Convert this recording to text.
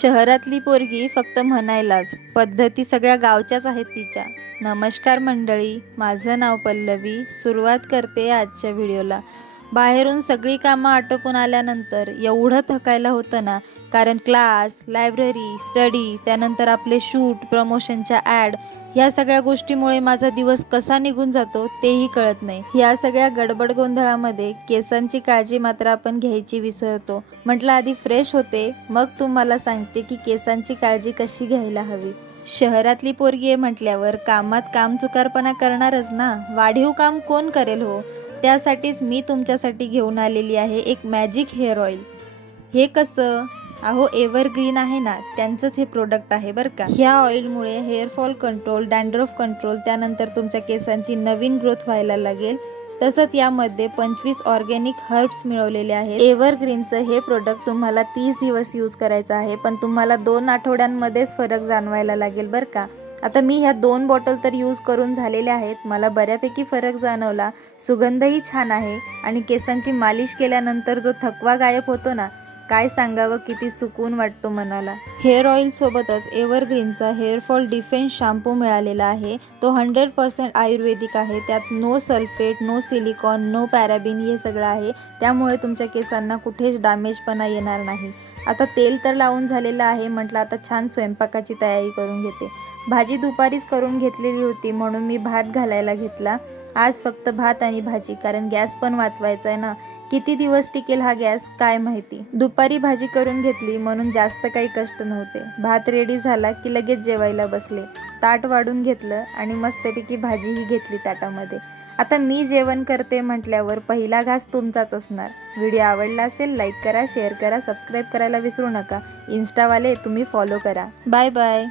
शहरातली पोरगी फक्त म्हणायलाच, पद्धती सगळ्या गावच्याच आहेत तिच्या. नमस्कार मंडळी, माझं नाव पल्लवी. सुरुवात करते आजच्या व्हिडिओला. बाहेरून सगळी कामं आटोपून आल्यानंतर एवढं थकायला होतं ना, कारण क्लास, लायब्ररी, स्टडी, त्यानंतर आपले शूट, प्रमोशनच्या ॲड, ह्या सगळ्या गोष्टीमुळे माझा दिवस कसा निघून जातो तेही कळत नाही. ह्या सगळ्या गडबड गोंधळामध्ये केसांची काळजी मात्र आपण घ्यायची विसरतो. म्हटलं आधी फ्रेश होते, मग तुम्हाला सांगते की केसांची काळजी कशी घ्यायला हवी. शहरातली पोरगी आहे म्हटल्यावर कामात कामचुकारपणा करणारच ना. वाढीव काम कोण करेल हो. त्यासाठीच मी तुमच्यासाठी घेऊन आलेली आहे एक मॅजिक हेअर ऑइल. हे कसं? अहो, एव्हरग्रीन आहे ना, त्यांचंच हे प्रोडक्ट आहे बरं का. ह्या ऑइलमुळे हेअरफॉल कंट्रोल, डॅन्ड्रफ कंट्रोल, त्यानंतर तुमच्या केसांची नवीन ग्रोथ व्हायला लागेल. तसंच यामध्ये 25 ऑर्गॅनिक हर्ब्स मिळवलेले आहेत. एव्हरग्रीनचं हे प्रोडक्ट तुम्हाला 30 दिवस यूज करायचं आहे, पण तुम्हाला 2 आठवड्यांमध्येच फरक जाणवायला लागेल बरं का. आता मी ह्या 2 बॉटल तर यूज करून झालेल्या आहेत. मला बऱ्यापैकी फरक जाणवला. सुगंधही छान आहे आणि केसांची मालिश केल्यानंतर जो थकवा गायब होतो ना, काय सांगावं, किती सुकून वाटतो मनाला. हेअर ऑइल सोबतच एव्हरग्रीनचा हेअरफॉल डिफेन्स शॅम्पू मिळालेला आहे. तो 100% आयुर्वेदिक आहे. त्यात no sulphate, no silicon, no paraben हे सगळं आहे. त्यामुळे तुमच्या केसांना कुठेच डॅमेजपणा येणार नाही. आता तेल तर लावून झालेलं आहे. म्हटलं आता छान स्वयंपाकाची तयारी करून घेते. भाजी दुपारीच करून घेतलेली होती म्हणून मी भात घालायला घेतला. आज फक्त भात आणि भाजी, कारण गॅस पण वाचवायचा आहे ना. किती दिवस टिकेल हा गॅस काय माहिती. दुपारी भाजी करून घेतली म्हणून जास्त काही कष्ट नव्हते. भात रेडी झाला की लगेच जेवायला बसले. ताट वाढून घेतलं आणि मस्तपैकी भाजीही घेतली ताटामध्ये. आता मी जेवण करते म्हटल्यावर पहिला घास तुमचाच असणार. व्हिडिओ आवडला असेल लाईक करा, शेअर करा, सबस्क्राईब करायला विसरू नका. इन्स्टावाले तुम्ही फॉलो करा. Bye bye.